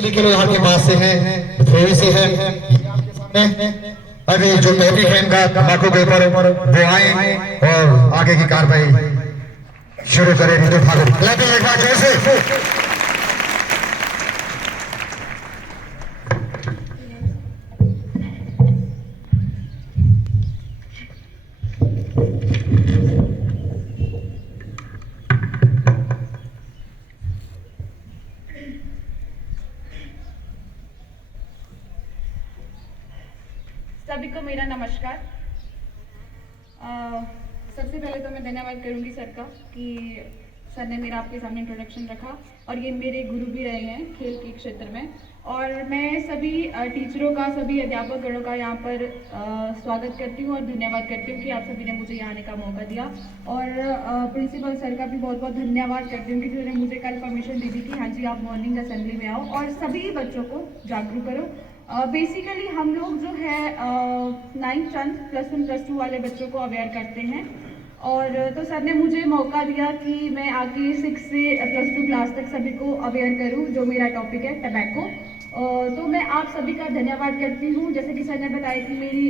Kilo यहाँ के पास से है, थोड़ी से है आपके सामने। अभी जो टॉपिक है इनका तंबाकू के ऊपर, वो आए और आगे की कार्रवाई शुरू करें। रितु ठाकुर क्लैपिंग एक बार जोर से। सभी को मेरा नमस्कार। सबसे पहले तो मैं धन्यवाद करूंगी सर का कि सर ने मेरा आपके सामने इंट्रोडक्शन रखा और ये मेरे गुरु भी रहे हैं खेल के क्षेत्र में। और मैं सभी टीचरों का, सभी अध्यापक गणों का यहाँ पर स्वागत करती हूँ और धन्यवाद करती हूँ कि आप सभी ने मुझे यहाँ आने का मौका दिया। और प्रिंसिपल सर का भी बहुत बहुत धन्यवाद करती हूँ कि जिन्होंने मुझे कल परमिशन दी थी कि हाँ जी आप मॉर्निंग असेंबली में आओ और सभी बच्चों को जागरूक करो। बेसिकली हम लोग जो है 9th 10th +1 +2 वाले बच्चों को अवेयर करते हैं। और तो सर ने मुझे मौका दिया कि मैं आगे 6 से +2 क्लास तक सभी को अवेयर करूं, जो मेरा टॉपिक है टबैको। तो मैं आप सभी का धन्यवाद करती हूं। जैसे कि सर ने बताया कि मेरी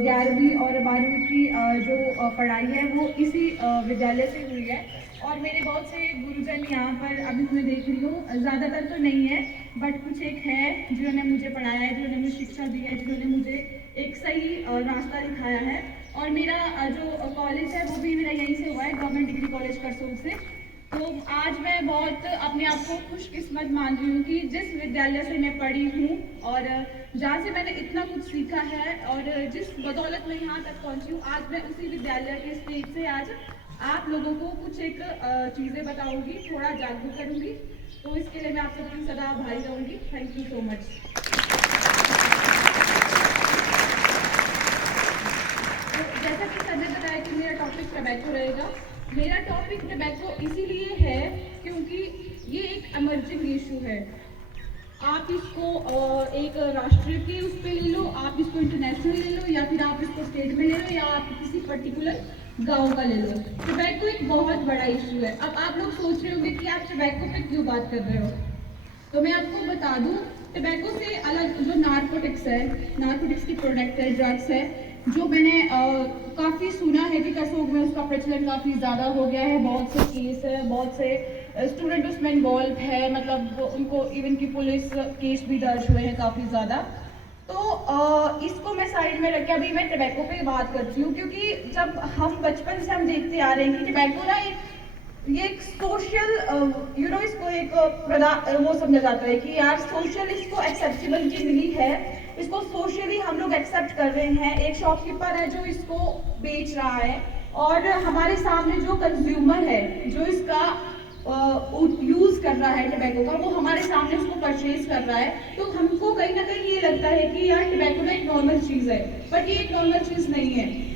11वीं और 12वीं की जो पढ़ाई है वो इसी विद्यालय से हुई है। और मेरे बहुत से गुरुजन यहाँ पर अभी मैं देख रही हूँ, ज़्यादातर तो नहीं है बट कुछ एक है जिन्होंने मुझे पढ़ाया है, जिन्होंने मुझे शिक्षा दी है, जिन्होंने मुझे एक सही रास्ता दिखाया है। और मेरा जो कॉलेज है वो भी मेरा यहीं से हुआ है, गवर्नमेंट डिग्री कॉलेज करसोग से। तो आज मैं बहुत अपने आप को खुशकिस्मत मान रही हूँ कि जिस विद्यालय से मैं पढ़ी हूँ और जहाँ से मैंने इतना कुछ सीखा है और जिस बदौलत मैं यहाँ तक पहुँची हूँ, आज मैं उसी विद्यालय के स्टेज से आज आप लोगों को कुछ एक चीज़ें बताऊंगी, थोड़ा जागरूक करूंगी। तो इसके लिए मैं आप सबकी सदा आभारी रहूंगी। Thank you so much. तो जैसा कि सर ने बताया कि मेरा टॉपिक टबैको रहेगा। मेरा टॉपिक टबैको इसीलिए है क्योंकि ये एक इमर्जिंग इशू है। आप इसको एक राष्ट्रीय के उस पर ले लो, आप इसको इंटरनेशनल ले लो, या फिर आप इसको स्टेट में ले लो, या आप किसी पर्टिकुलर गांव का ले लो। टबैको एक बहुत बड़ा इशू है। अब आप लोग सोच रहे होंगे कि आप टबैको पे क्यों बात कर रहे हो, तो मैं आपको बता दूं, टबैको से अलग जो नारकोटिक्स है, नारकोटिक्स की प्रोडक्ट है, ड्रग्स है, जो मैंने काफ़ी सुना है कि करसोग में उसका प्रचलन काफ़ी ज़्यादा हो गया है। बहुत से केस है, बहुत से स्टूडेंट उसमें इन्वॉल्व है, मतलब उनको इवन की पुलिस केस भी दर्ज हुए हैं काफ़ी ज़्यादा। तो इसको मैं साइड में रख के अभी मैं टबैको पे बात करती हूँ, क्योंकि जब हम बचपन से हम देखते आ रहे हैं कि टबैको ना ये एक सोशल इसको एक वो समझा जाता है कि यार सोशल इसको एक्सेप्टेबल की मिली है, इसको सोशली हम लोग एक्सेप्ट कर रहे हैं। एक शॉपकीपर है जो इसको बेच रहा है और हमारे सामने जो कंज्यूमर है जो इसका यूज कर रहा है टबैको का, वो हमारे सामने उसको परचेज कर रहा है। तो हमको कहीं ना कहीं ये लगता है कि यार टबैको ना एक नॉर्मल चीज है, बट ये एक नॉर्मल चीज नहीं है।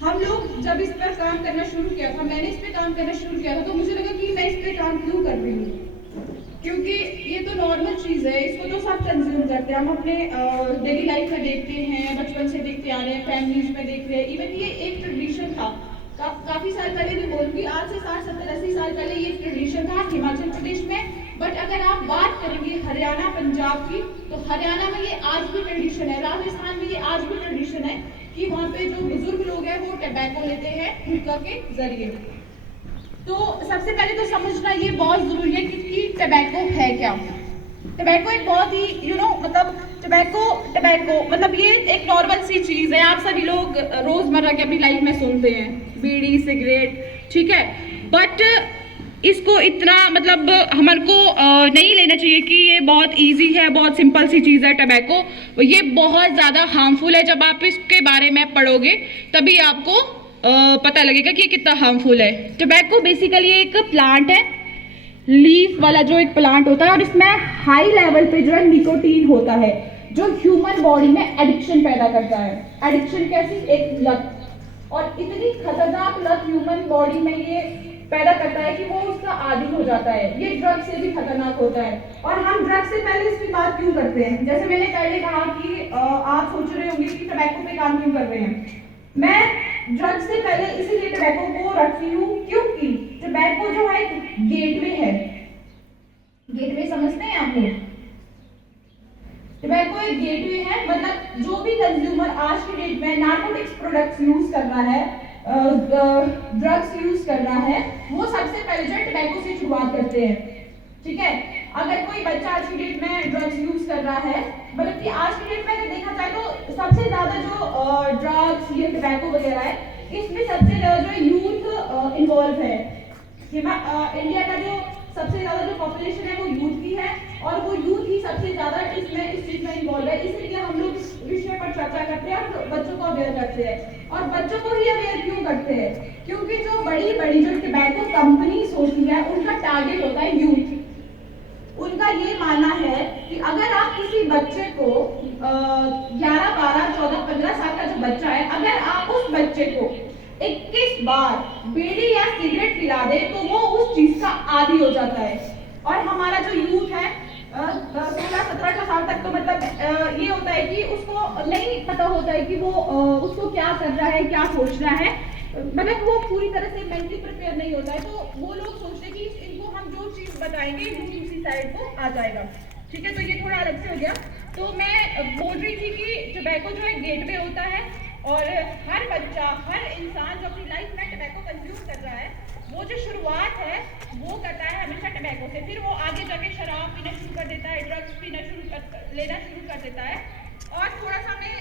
हम लोग जब इस पर काम करना शुरू किया था, मैंने इस पे काम करना शुरू किया था, तो मुझे लगा कि मैं इस पे काम क्यों कर रही हूँ, क्योंकि ये तो नॉर्मल चीज है, इसको तो सब कंज्यूम करते हैं। हम अपने डेली लाइफ में देखते हैं, बचपन से देखते आ रहे हैं, फैमिलीज में देख रहे हैं। इवन ये एक ट्रेडिशन था, काफी साल पहले नहीं बोलूंगी, आज से 60 70 80 साल पहले ये ट्रेडिशन था हिमाचल प्रदेश में। बट अगर आप बात करेंगे हरियाणा पंजाब की, तो हरियाणा में ये आज भी ट्रेडिशन है, राजस्थान में ये आज भी ट्रेडिशन है कि वहाँ पे जो बुजुर्ग लोग हैं वो टबैको लेते हैं हुक्का के जरिए। तो सबसे पहले तो समझना ये बहुत जरूरी है कि टबैको है क्या। टबैको एक बहुत ही मतलब टबैको मतलब ये एक नॉर्मल सी चीज है, आप सभी लोग रोजमर्रा की अपनी लाइफ में सुनते हैं, बीड़ी सिगरेट, ठीक है। बट इसको इतना मतलब हमारे को नहीं लेना चाहिए कि ये बहुत इजी है, बहुत सिंपल सी चीज़ है टबैको। ये बहुत ज़्यादा हार्मफुल है। जब आप इसके बारे में पढ़ोगे तभी आपको पता लगेगा कि ये कितना हार्मफुल है। टबैको बेसिकली एक प्लांट है, लीफ वाला जो एक प्लांट होता है, और इसमें हाई लेवल पे जो है निकोटीन होता है, जो ह्यूमन बॉडी में एडिक्शन पैदा करता है। एडिक्शन कैसी? एक लत, और इतनी खतरनाक लत ह्यूमन बॉडी में ये पैदा करता है कि वो उसका आदी हो जाता है। ये ड्रग से भी खतरनाक होता है। और हम ड्रग से पहले इसकी बात क्यों करते हैं? जैसे मैंने पहले कहा कि आप सोच रहे होंगे कि टबैको पे काम क्यों कर रहे हैं। मैं ड्रग से पहले इसीलिए टबैको को रखती हूँ क्योंकि टबैको जो है गेटवे है। गेटवे समझते हैं आप लोग? टबैको एक गेटवे है, मतलब जो भी कंज्यूमर आज की डेट में नार्कोटिक्स प्रोडक्ट्स यूज कर रहा है, ड्रग्स यूज कर रहा है, वो सबसे पहले जो है टबैको से शुरुआत करते हैं। ठीक है, अगर कोई बच्चा आज की डेट में ड्रग्स यूज कर रहा है, मतलब कि आज की डेट में अगर देखा जाए तो सबसे ज्यादा जो ड्रग्स ये टबैको वगैरह है, इसमें सबसे ज्यादा जो है यूथ इन्वॉल्व है। इंडिया का जो सबसे ज्यादा जो पॉपुलेशन है वो यूथ की है, और वो यूथ ही सबसे ज्यादा इस चीज में इन्वॉल्व है। इसीलिए हम लोग इस विषय पर चर्चा करते हैं और बच्चों को अवेयर करते हैं। और बच्चों को ही अवेयर क्यों करते हैं? क्योंकि जो बड़ी बड़ी जो टबैको कंपनीज होती है, उनका टारगेट होता है यूथ। उनका ये मानना है कि अगर आप किसी बच्चे को 11, 12, 14, 15 साल का जो बच्चा है, अगर आप उस बच्चे को 21 बार बीड़ी या सिगरेट पिला दे तो वो उस चीज का आदी हो जाता है। और हमारा जो यूथ है 16, 17 साल तक, तो मतलब ये होता है कि उसको नहीं पता होता है कि वो उसको क्या कर रहा है, क्या सोच रहा है, मतलब वो पूरी तरह से मेंटली प्रिपेयर नहीं होता है। तो वो लोग सोचते हैं कि इनको हम जो चीज बताएंगे यूथ उसी साइड को आ जाएगा। ठीक है, तो ये थोड़ा अलग से हो गया। तो मैं बोल रही थी कि टबैको जो है गेटवे होता है, और हर बच्चा, हर इंसान जो अपनी लाइफ में टबैको कंज्यूम कर रहा है, वो जो शुरुआत है वो करता है हमेशा टबैको से। फिर वो आगे जाके शराब पीना शुरू कर देता है, ड्रग्स लेना शुरू कर देता है। और थोड़ा सा मैं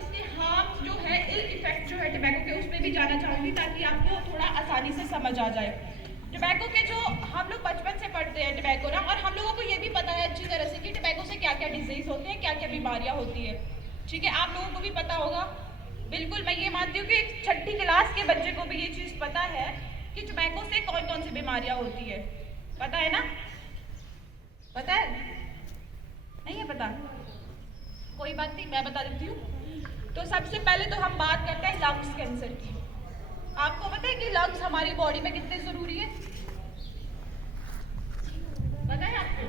इसके हार्म जो है, इल इफेक्ट जो है टबैको के, उस पर भी जाना चाहूँगी ताकि आपको थोड़ा आसानी से समझ आ जाए। टबैको के जो हम लोग बचपन से पढ़ते हैं टबैको ना, और हम लोगों को ये भी पता है अच्छी तरह से कि टबैको से क्या क्या डिजीज होते हैं, क्या क्या बीमारियाँ होती है। ठीक है, आप लोगों को भी पता होगा। बिल्कुल, मैं ये मानती हूँ कि 6ठी क्लास के बच्चे को भी ये चीज़ पता है कि टबैको से कौन कौन सी बीमारियाँ होती है। पता है ना? पता है? नहीं है पता? कोई बात नहीं, मैं बता देती हूँ। तो सबसे पहले तो हम बात करते हैं लंग्स कैंसर की। आपको पता है कि लंग्स हमारी बॉडी में कितने जरूरी है? पता है आपको?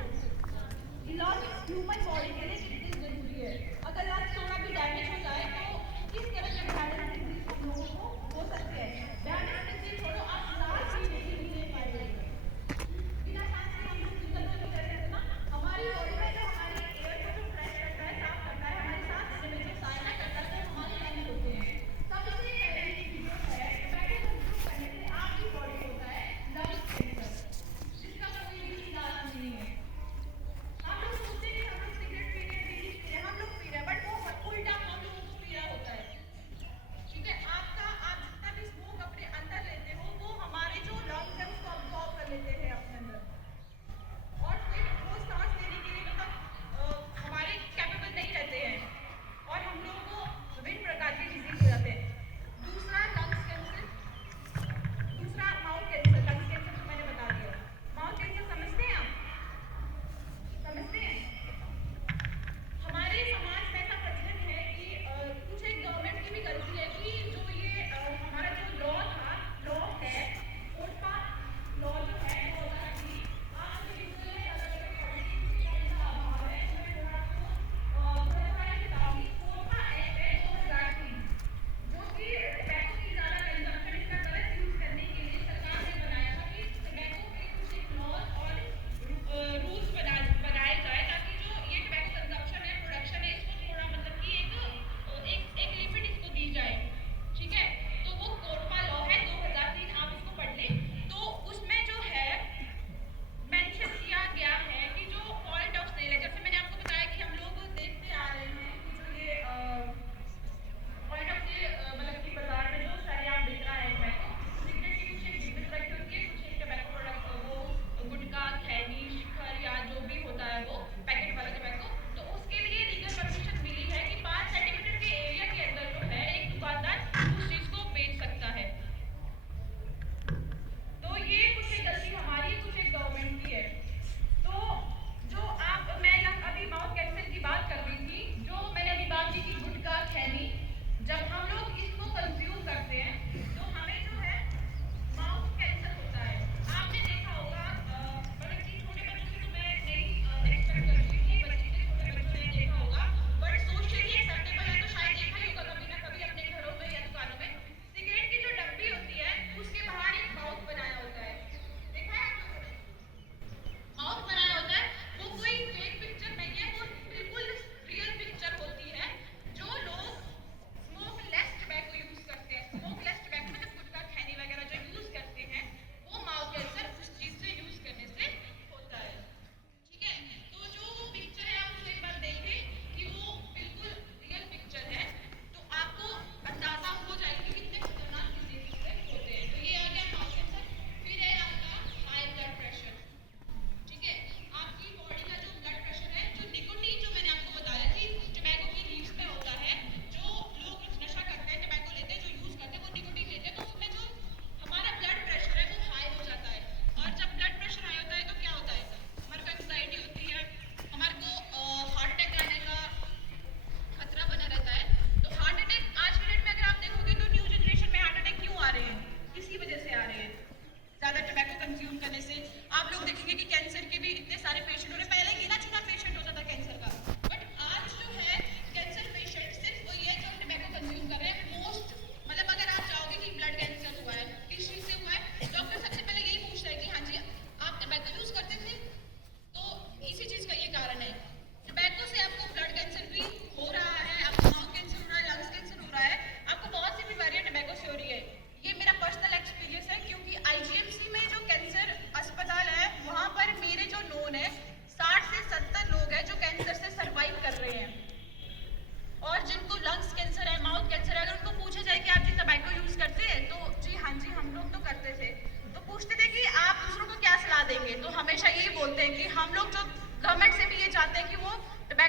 लंग्स ह्यूमन बॉडी के लिए कितने जरूरी है? अगर लंग्स थोड़ा भी डैमेज हो जाए तो किस तरह के डायबिटीज डिजीज हम लोगों को हो सकते हैं। डायबिटीज डिजीज छोड़ो, आप सांस भी नहीं ले पाएंगे। बिना सांस के हम लोग जिंदा नहीं रह सकते ना। हमारी बॉडी में जो हमारी एयर को जो फ्रेश करता है, साफ करता है, हमारी सांस लेने में जो सहायता करता है, वो हमारे लंग्स होते हैं। सबसे पहली चीज जो है टबैको कंज्यूम करने से आपकी बॉडी में होता है लंग्स कैंसर, जिसका कोई भी इलाज नहीं है। हम लोग सोचते हैं कि हम लोग सिगरेट पी रहे हैं, बीड़ी पी रहे हैं, हम लोग पी रहे हैं, बट वो उल्टा हम लोगों को पीना होता है। ठीक है, आप जितना भी स्मोक अपने अंदर लेते हो,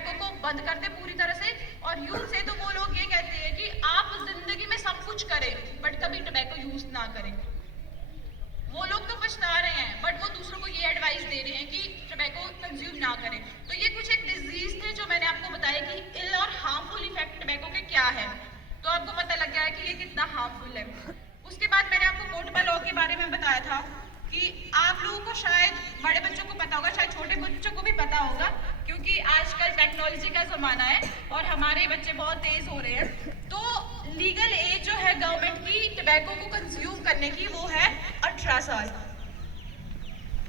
टबैको को बंद कर दे पूरी तरह से। और यूथ से तो वो लोग ये कहते हैं कि आप जिंदगी में सब कुछ करें बट कभी टबैको यूज ना करें। वो लोग तो पछता रहे हैं बट वो दूसरों को ये एडवाइस दे रहे हैं कि टबैको कंज्यूम ना करें। तो ये कुछ एक डिजीज थे जो मैंने आपको बताया कि इल और हार्मफुल इफेक्ट टबैको के क्या है, तो आपको पता लग गया है कि ये कितना हार्मफुल है। उसके बाद मैंने आपको पोर्टेबल लॉ के बारे में बताया था कि आप लोगों को शायद बड़े बच्चों को पता होगा, शायद छोटे बच्चों को भी पता होगा, क्योंकि आजकल टेक्नोलॉजी का ज़माना है और हमारे बच्चे बहुत तेज़ हो रहे हैं। तो लीगल एज जो है गवर्नमेंट की टबैको को कंज्यूम करने की वो है 18 साल।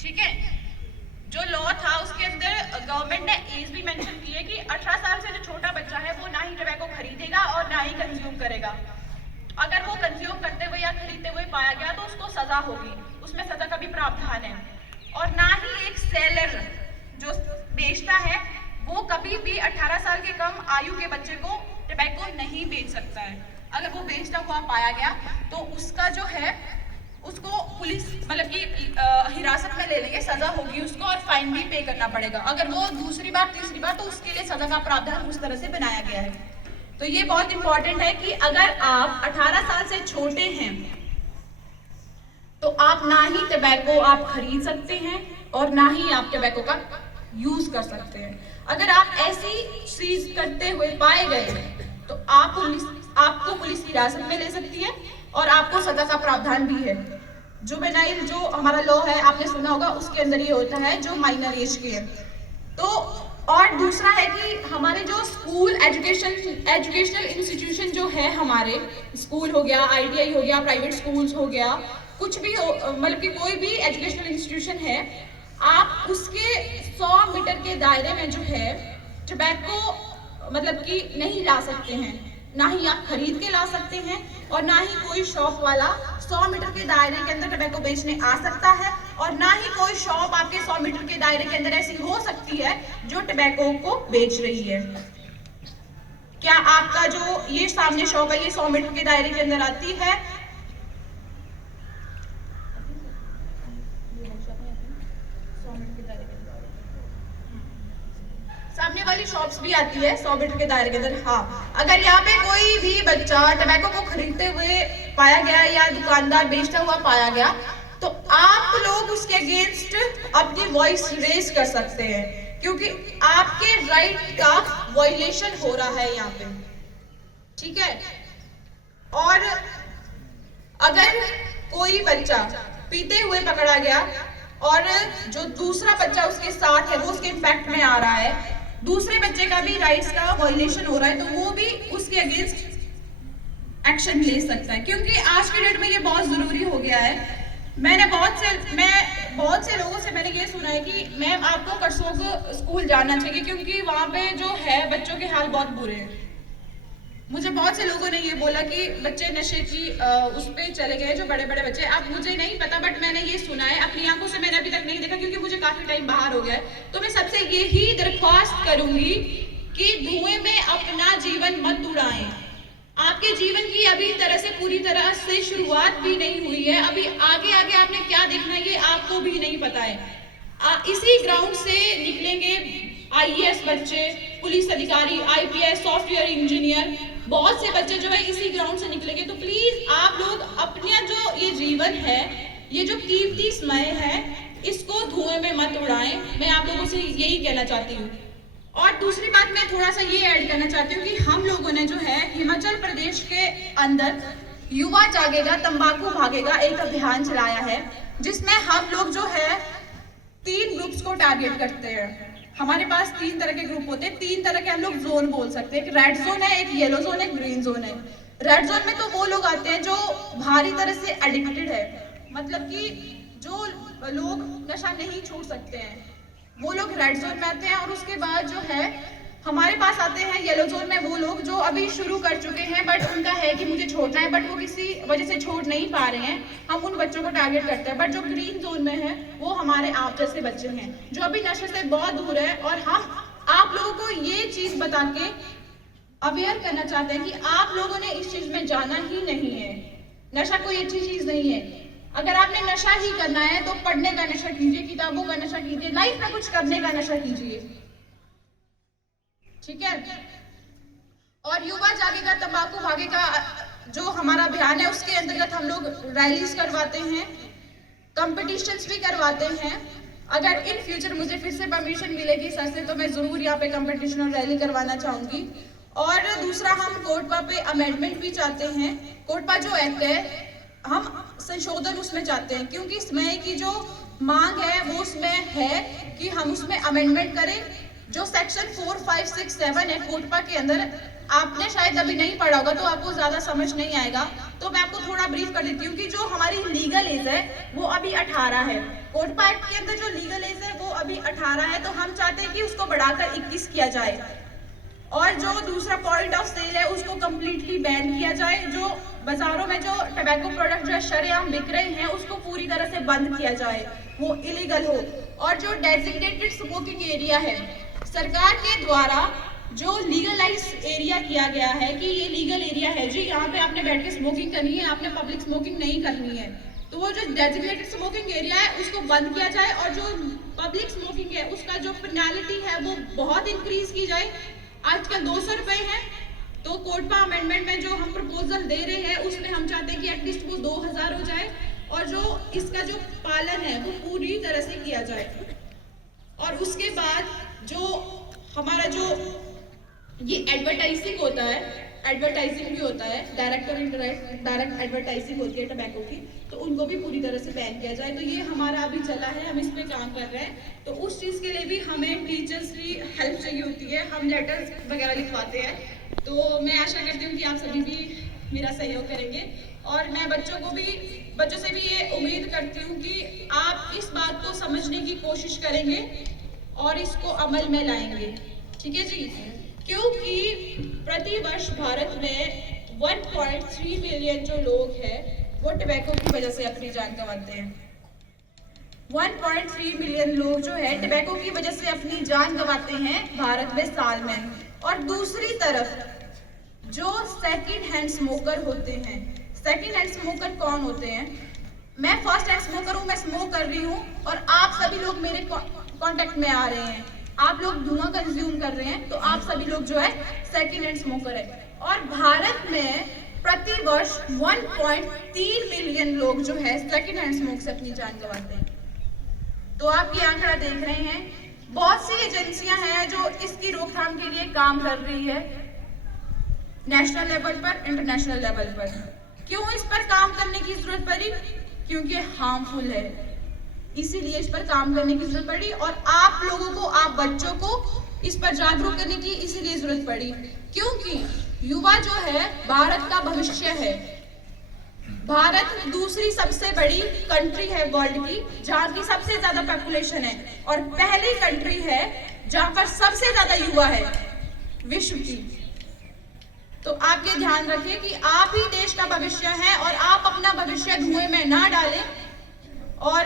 ठीक है, जो लॉ था उसके अंदर गवर्नमेंट ने एज भी मेंशन की है कि 18 साल से जो छोटा बच्चा है वो ना ही टबैको खरीदेगा और ना ही कंज्यूम करेगा। अगर वो कंज्यूम करते हुए या खरीदते हुए पाया गया तो उसको सजा होगी, उसमें सजा का भी प्रावधान है। और ना ही एक सेलर जो बेचता है वो कभी भी 18 साल के कम आयु के बच्चे को टबैको नहीं बेच सकता है। अगर वो बेचता हुआ पाया गया तो उसका जो है उसको पुलिस मतलब कि हिरासत में ले लेंगे, सजा होगी उसको और फाइन भी पे करना पड़ेगा। अगर वो दूसरी बार तीसरी बार तो उसके लिए सजा का प्रावधान उस तरह से बनाया गया है। तो ये बहुत इंपॉर्टेंट है कि अगर आप 18 साल से छोटे हैं तो आप ना ही टबैको आप खरीद सकते हैं और ना ही आप टबैको का यूज कर सकते हैं। अगर आप ऐसी चीज करते हुए पाए गए तो आपको पुलिस हिरासत में ले सकती है और आपको सजा का प्रावधान भी है। जुवेनाइल जो हमारा लॉ है आपने सुना होगा, उसके अंदर ये होता है जो माइनर एज के है। तो और दूसरा है कि हमारे जो स्कूल एजुकेशनल इंस्टीट्यूशन जो है, हमारे स्कूल हो गया, ITI हो गया, प्राइवेट स्कूल्स हो गया, कुछ भी हो मतलब कि कोई भी एजुकेशनल इंस्टीट्यूशन है, आप उसके 100 मीटर के दायरे में जो है टबैको मतलब कि नहीं ला सकते हैं, ना ही आप खरीद के ला सकते हैं और ना ही कोई शॉप वाला 100 मीटर के दायरे के अंदर टबैको बेचने आ सकता है और ना ही कोई शॉप आपके 100 मीटर के दायरे के अंदर ऐसी हो सकती है जो टबैको को बेच रही है। क्या आपका जो ये सामने शॉप है ये 100 मीटर के दायरे के अंदर आती है? सामने वाली शॉप्स भी आती है 100 मीटर के दायरे के अंदर। हाँ, अगर यहाँ पे कोई भी बच्चा टबैको को खरीदते हुए पाया गया या दुकानदार बेचता हुआ पाया गया तो आप लोग उसके अगेंस्ट अपनी वॉइस रेज कर सकते हैं, क्योंकि आपके राइट का वायलेशन हो रहा है यहाँ पे। ठीक है, और अगर कोई बच्चा पीते हुए पकड़ा गया और जो दूसरा बच्चा उसके साथ है वो उसके इम्पैक्ट में आ रहा है, दूसरे बच्चे का भी राइट्स का वायलेशन हो रहा है, तो वो भी उसके अगेंस्ट एक्शन ले सकता है। क्योंकि आज के डेट में ये बहुत जरूरी हो गया है। मैं बहुत से लोगों से मैंने ये सुना है कि मैम आपको करसोग स्कूल जाना चाहिए क्योंकि वहाँ पे जो है बच्चों के हाल बहुत बुरे हैं। मुझे बहुत से लोगों ने ये बोला कि बच्चे नशे की उस पे चले गए, जो बड़े बड़े बच्चे। अब मुझे नहीं पता बट मैंने ये सुना है, अपनी आंखों से मैंने अभी तक नहीं देखा क्योंकि मुझे काफी टाइम बाहर हो गया है। तो मैं सबसे यही दरख्वास्त करूंगी कि धुएं में अपना जीवन मत उड़ाएं। आपके जीवन की अभी तरह से पूरी तरह से शुरुआत भी नहीं हुई है, अभी आगे आगे आपने क्या देखना है ये आपको भी नहीं पता है। इसी ग्राउंड से निकलेंगे IAS बच्चे, पुलिस अधिकारी, IPS, सॉफ्टवेयर इंजीनियर, बहुत से बच्चे जो है इसी ग्राउंड से निकलेंगे। तो प्लीज आप लोग अपना जो ये जीवन है, ये जो कीमती समय है, इसको धुएं में मत उड़ाएं। मैं आप लोगों से यही कहना चाहती हूँ। और दूसरी बात मैं थोड़ा सा ये ऐड करना चाहती हूँ कि हम लोगों ने जो है हिमाचल प्रदेश के अंदर युवा जागेगा तंबाकू भागेगा एक अभियान चलाया है, जिसमें हम लोग जो है 3 ग्रुप्स को टारगेट करते हैं। हमारे पास 3 तरह के ग्रुप होते हैं, 3 तरह के हम लोग जोन बोल सकते हैं। एक रेड जोन है, एक येलो जोन है, एक ग्रीन जोन है। रेड जोन में तो वो लोग आते हैं जो भारी तरह से एडिक्टेड है, मतलब कि जो लोग नशा नहीं छोड़ सकते हैं वो लोग रेड जोन में आते हैं। और उसके बाद जो है हमारे पास आते हैं येलो जोन में वो लोग जो अभी शुरू कर चुके हैं बट उनका है कि मुझे छोड़ना है बट वो किसी वजह से छोड़ नहीं पा रहे हैं, हम उन बच्चों को टारगेट करते हैं। बट जो ग्रीन जोन में है वो हमारे आप जैसे बच्चे हैं जो अभी नशे से बहुत दूर है। और हम आप लोगों को ये चीज बता के अवेयर करना चाहते हैं कि आप लोगों ने इस चीज में जाना ही नहीं है। नशा कोई अच्छी चीज नहीं है। अगर आपने नशा ही करना है तो पढ़ने का नशा कीजिए, किताबों का नशा कीजिए, लाइफ में कुछ करने का नशा कीजिए। ठीक है। और युवा जागेगा तंबाकू भागेगा जो हमारा अभियान है, उसके अंतर्गत हम लोग रैलीज करवाते हैं, कंपटीशंस भी करवाते हैं। अगर इन फ्यूचर मुझे फिर से परमिशन मिलेगी सर से तो मैं जरूर यहाँ पे कंपटीशन और रैली करवाना चाहूंगी। और दूसरा, हम कोटपा पे अमेंडमेंट भी चाहते हैं। कोटपा जो एक्ट है हम संशोधन उसमें चाहते हैं, क्योंकि समय की जो मांग है वो उसमें है कि हम उसमें अमेंडमेंट करें। जो सेक्शन 4, 5, 6, 7 है कोटपा के अंदर, आपने शायद अभी नहीं पढ़ा होगा तो आपको ज्यादा समझ नहीं आएगा, तो मैं आपको थोड़ा ब्रीफ कर देती हूँ कि जो हमारी लीगल एज है वो अभी 18 है। कोटपा एक्ट के अंदर जो लीगल एज है वो अभी 18 है, तो हम चाहते हैं कि उसको बढ़ाकर 21 किया जाए। और जो दूसरा पॉइंट ऑफ सेल है उसको कम्प्लीटली बैन किया जाए। जो बाजारों में जो टबैको प्रोडक्ट जो शरेआम बिक रहे हैं उसको पूरी तरह से बंद किया जाए, वो इलीगल हो। और जो डेजिग्नेटेड स्मोकिंग एरिया है, सरकार के द्वारा जो लीगलाइज एरिया किया गया है कि ये लीगल एरिया है जी, यहाँ पे आपने बैठ के स्मोकिंग करनी है, आपने पब्लिक स्मोकिंग नहीं करनी है, तो वो जो डेजिग्नेटेड स्मोकिंग एरिया है उसको बंद किया जाए। और जो पब्लिक स्मोकिंग है उसका जो पेनाल्टी है वो बहुत इंक्रीज की जाए। आजकल 200 रुपए है, तो कोटपा अमेंडमेंट में जो हम प्रपोजल दे रहे हैं उसमें हम चाहते हैं कि एटलीस्ट वो 2000 हो जाए और जो इसका जो पालन है वो पूरी तरह से किया जाए। और उसके बाद जो हमारा जो ये एडवर्टाइजिंग होता है, एडवर्टाइजिंग भी होता है, डायरेक्ट और इनडायरेक्ट डायरेक्ट एडवर्टाइजिंग होती है टबैको की, तो उनको भी पूरी तरह से बैन किया जाए। तो ये हमारा अभी चला है, हम इस पे काम कर रहे हैं। तो उस चीज़ के लिए भी हमें टीचर्स की हेल्प चाहिए होती है, हम लेटर्स वगैरह लिखवाते हैं। तो मैं आशा करती हूँ कि आप सभी भी मेरा सहयोग करेंगे और मैं बच्चों से भी ये उम्मीद करती हूँ कि आप इस बात को समझने की कोशिश करेंगे और इसको अमल में लाएंगे। ठीक है जी, क्योंकि प्रतिवर्ष भारत में 1.3 मिलियन जो लोग हैं वो टबैको की वजह से अपनी जान गंवाते हैं। 1.3 मिलियन लोग जो है टबैको की वजह से अपनी जान गंवाते हैं भारत में साल में। और दूसरी तरफ जो सेकंड हैंड स्मोकर होते हैं, सेकंड हैंड स्मोकर कौन होते हैं? मैं फर्स्ट हैंड स्मोकर हूँ, मैं स्मोक कर रही हूँ और आप सभी लोग मेरे कांटेक्ट में आ रहे हैं, आप लोग धुआं कंज्यूम कर रहे हैं, तो आप सभी लोग जो है सेकंड हैंड स्मोकर है। और भारत में प्रतिवर्ष 1.3 मिलियन लोग जो है सेकंड हैंड स्मोक से अपनी जान गंवाते हैं। तो आप ये आंकड़ा देख रहे हैं, बहुत सी एजेंसियां हैं जो इसकी रोकथाम के लिए काम कर रही है, नेशनल लेवल पर, इंटरनेशनल लेवल पर। क्यों इस पर काम करने की जरूरत पड़ी? क्योंकि हार्मफुल है, इसीलिए इस पर काम करने की जरूरत पड़ी। और आप लोगों को, आप बच्चों को इस पर जागरूक करने की इसीलिए जरूरत पड़ी, क्योंकि युवा जो है भारत का भविष्य है। भारत दूसरी सबसे बड़ी कंट्री है वर्ल्ड की जहाँ की सबसे ज्यादा पॉपुलेशन है, और पहली कंट्री है जहाँ पर सबसे ज्यादा युवा है विश्व की। तो आप ये ध्यान रखें कि आप ही देश का भविष्य है और आप अपना भविष्य धुएं में ना डालें और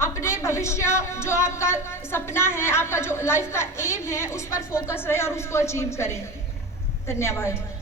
अपने भविष्य जो आपका सपना है, आपका जो लाइफ का एम है, उस पर फोकस रहे और उसको अचीव करें। धन्यवाद।